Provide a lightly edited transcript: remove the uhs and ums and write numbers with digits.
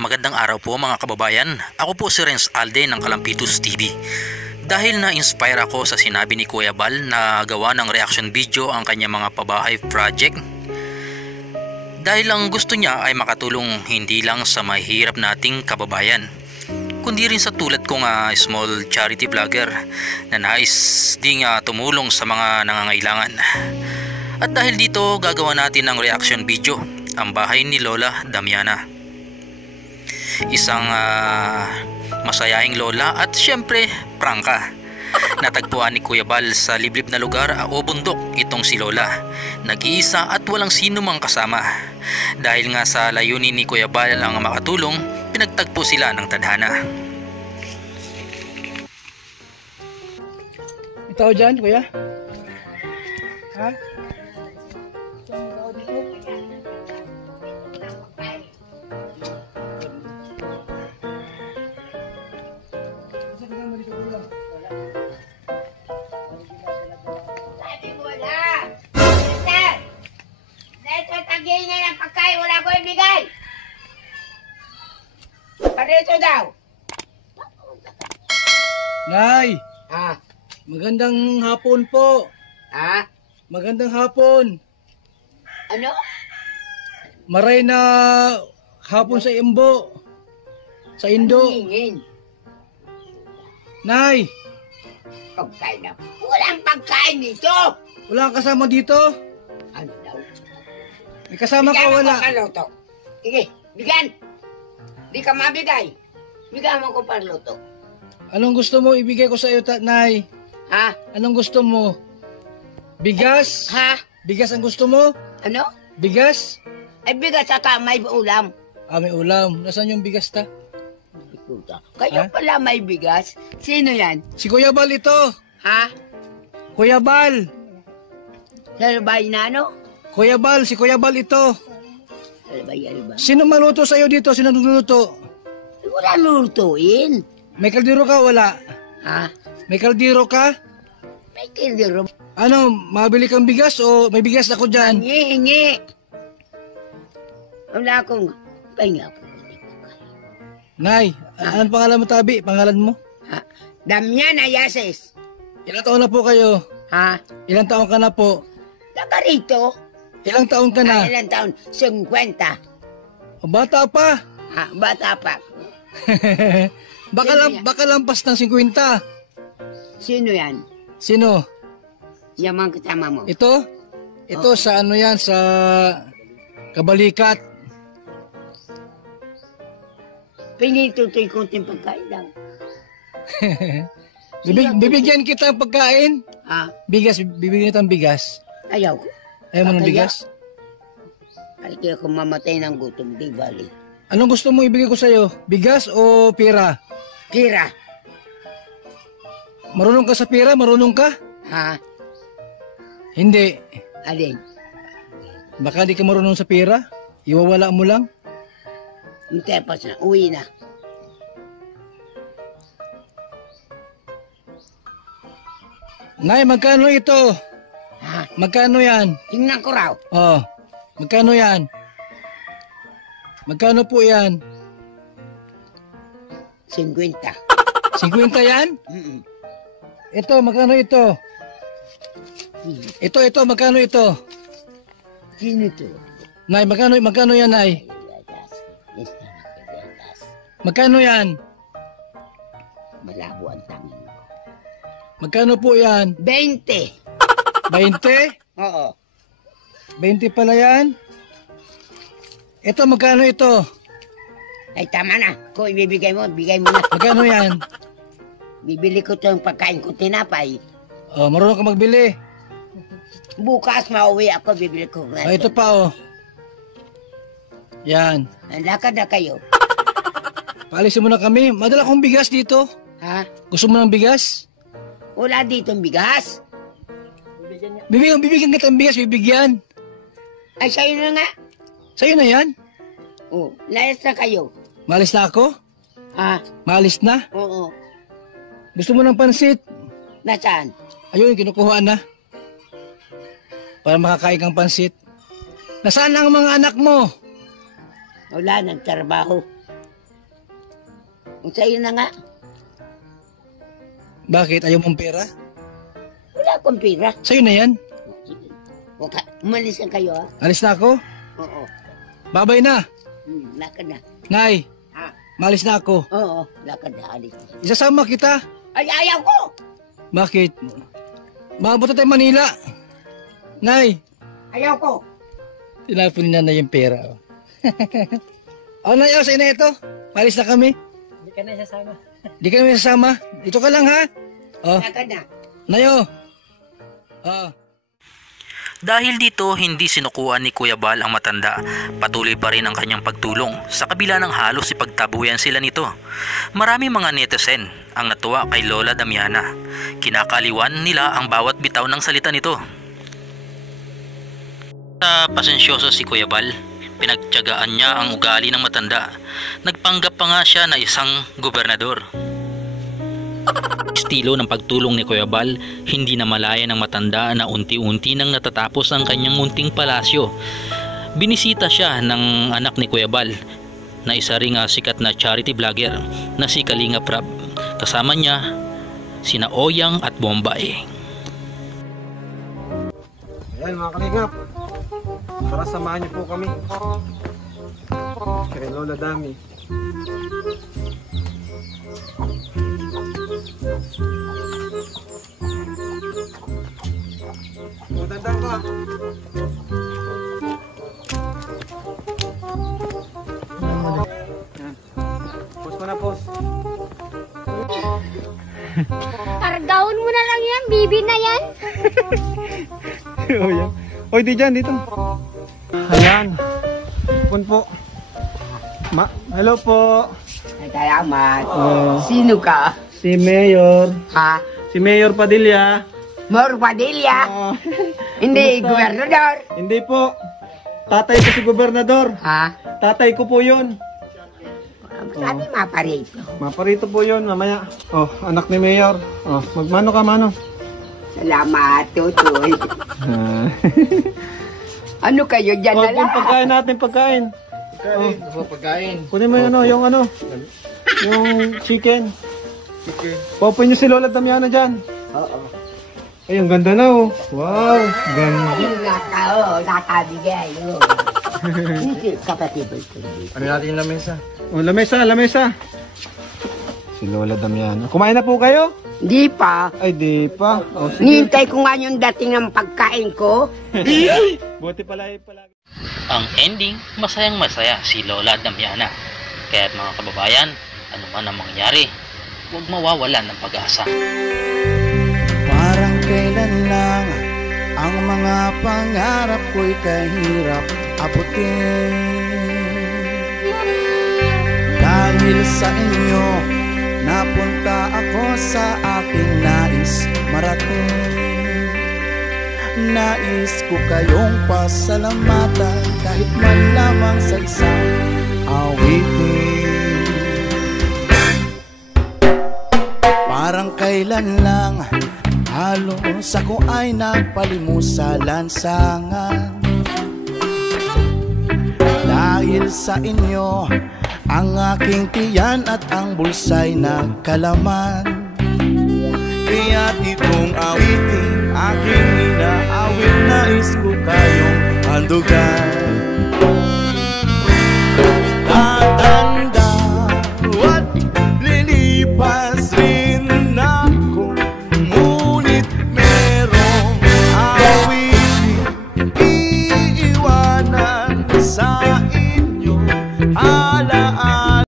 Magandang araw po mga kababayan. Ako po si Renz Alde ng Kalampitus TV. Dahil na-inspire ako sa sinabi ni Kuya Bal na gawa ng reaction video ang kanyang mga pabahay project. Dahil ang gusto niya ay makatulong hindi lang sa mahirap nating kababayan, kundi rin sa tulad kong small charity vlogger na nais ding tumulong sa mga nangangailangan. At dahil dito gagawa natin ng reaction video, ang bahay ni Lola Damiana. Isang masayahing lola at syempre prangka. Natagpuan ni Kuya Bal sa liblib na lugar o bundok itong si Lola. Nag-iisa at walang sino mang kasama. Dahil nga sa layunin ni Kuya Bal ang makatulong, pinagtagpo sila ng tadhana. Ito dyan, Kuya? Ha? Ngayon ang pagkain, wala ko ibigay. Parito daw. Nay! Ah, Magandang hapon po. ah, Magandang hapon. ano? Maray na hapon sa Imbo. Sa Indo. Hingin. Nay! Pagkain na. Walang pagkain dito. Wala kang kasama dito? Ano daw? May kasama ka Bigyan wala? mo paluto. Sige, bigyan. Di ka mabigay. Bigyan mo ko paluto. Anong gusto mo ibigay ko sa iyo, Nay? Ha? Anong gusto mo? Bigas? Ha? Bigas ang gusto mo? Ano? Bigas? Ay, bigas at may ulam. May ulam. Nasaan yung bigas ta? Kayo Ha? pala may bigas. Sino yan? Si Kuya Bal ito. Ha? Kuya Bal. Salbay na ano? Kuya Bal, si Kuya Bal ito. Salbay, ba? Sino maluto sa iyo dito? Sino nagluluto? Wala lutuin. May kaldero ka wala? Ha? May kaldero ka? May kildero. Ano, mabili kang bigas o may bigas ako dyan? Hingi. Wala akong pahinga ako. Nay, anong pangalan mo, Tabi? Pangalan mo? Ha? Damian Ayases. Ilang taon na po kayo? Ha? Ilang taon ka na po? Taga rito. Ilang taon ka na? Ilang taon? 50. O, bata pa. Ha? Bata pa. baka lampas ng 50. Sino yan? Sino? Yung mga kasama mo. Ito? Ito sa ano yan? Sa Kabalikat. Pinitutoy konting pagkain lang. Bibigyan kita ng pagkain. Ha? Bigas, bibigyan kita ng bigas. Ayaw ko. Ayaw mo ng Kaya? bigas? Ay, kaya kung mamatay ng gutom, di bali. Anong gusto mo ibigay ko sa'yo? Bigas o pera? Kira. Marunong ka sa pera? Marunong ka? Ha? Hindi. Alin? Baka di ka marunong sa pera? Iwawala mo lang? Hindi pa na. Uwi na. Nay, magkano ito? Ha? Magkano yan? Tingnan ko raw. Oh, magkano yan? Magkano po yan? 50. 50 yan? Mm-mm. Ito, magkano ito? Ito, magkano ito? Sino to? Nay, magkano yan, Nay? Magkano yan? Malabo ang tangin mo. Magkano po yan? 20. 20? Oo. 20 pala yan? Ito, magkano ito? Ay, tama na. Kung ibibigay mo, bigay mo na. Magkano yan? Bibili ko itong pagkain ko tinapay. Oh, marunong ka magbili. Bukas mauwi ako, bibili ko. Oh, ito pa, oh. Yan. Lakad na kayo. Paalisin mo na kami. Madala kong bigas dito. Ha? Gusto mo ng bigas? Wala ditong bigas. Bibigyan kita ng bigas, bibigyan. Ay, sa'yo na nga. Sa'yo na yan. Oh, layas na kayo. Maalis na ako? Ha? Maalis na? Oo. Gusto mo ng pansit? Nasaan? Ayun, kinukuha na. Para makakain kang pansit. Nasaan ang mga anak mo? Wala, nagtrabaho. Ang sa'yo na nga. Bakit? Ayaw mong pera? Wala akong pira. Sa'yo na yan. Umalis na kayo, ha? Alis na ako. Oo. Babay na. Lakad na. Nay, Ha? maalis na ako. Oo, lakad na. Alis na. Isasama kita. Ay, ayaw ko! Bakit? Maabot na tayo Manila. Nay, Ayaw ko! tinapon niya na yung pera. Oh, Nay, sa'yo na ito. Maalis na kami. Hindi ka na sasama. Di ka namin sasama. Dito ka lang, ha? Oh, Lakad na. Nayo. Oh. Dahil dito hindi sinukuan ni Kuya Bal ang matanda, patuloy pa rin ang kanyang pagtulong sa kabila ng halos ipagtabuyan sila nito. Marami mga netizen ang natuwa kay Lola Damiana. Kinakaliwan nila ang bawat bitaw ng salita nito. Sa pasensyoso si Kuya Bal, pinagtiyagaan niya ang ugali ng matanda. Nagpanggap pa nga siya na isang gobernador. Estilo ng pagtulong ni Kuya Bal, hindi na malaya ng matanda na unti-unti nang natatapos ang kanyang munting palasyo. Binisita siya ng anak ni Kuya Bal na isa ring sikat na charity vlogger na si Kalinga Prab. Kasama niya sina Oyang at Bombay. Ayan mga kalingap, para samahan niyo po kami kay Lola Dami. Tandaan ko ah. Ayan. Pause mo na, pause. Kargawin mo na lang yan, bibi na yan. Oh, yan. Oy, di dyan, dito. Ayan. Pun po. Hello po. Salamat. Oh, Sino ka? si Mayor. Ha? Si Mayor Padilla. Mor Padilla? Oh, Hindi, Kumusta? gobernador. hindi po. Tatay ko si Gobernador. Ha? Tatay ko po yun. Sabi maparito. Maparito po yun, mamaya. Oh, anak ni Mayor. Oh, magmano ka, mano? Salamat, tutoy. Ano kayo dyan Oh, na yung lang? pagkain natin, pagkain. Pagkain. Pagkain. Kunin mo yung ano, yung chicken. Popoy nyo si Lola Damiana dyan. Oo. Ay, ang ganda na oh. Wow, ganda. Nakabigay. Kapatid ko. Ano natin yung lamesa? Oh, lamesa, lamesa. Si Lola Damiana. Kumain na po kayo? Di pa. Ay, di pa. Oh, sige. Nihintay ko nga yung dating ng pagkain ko. Buti pala palagi. Ang ending, masayang masaya si Lola Damiana. Kaya't mga kababayan, ano man ang mangyari, huwag mawawalan ng pag-asa. Parang kailan lang ang mga pangarap ko'y kahirap abutin. Dahil sa inyo, napunta ako sa aking nais marating. Nais ko kayong pasalamatan kahit man lamang sa isang awitin. Parang kailan lang halos ako ay nagpalimos sa lansangan. Dahil sa inyo, ang aking tiyan at ang bulsa'y nagkalaman. Kaya't itong awiting aking inaawit, nais ko kayong handugan. Tatan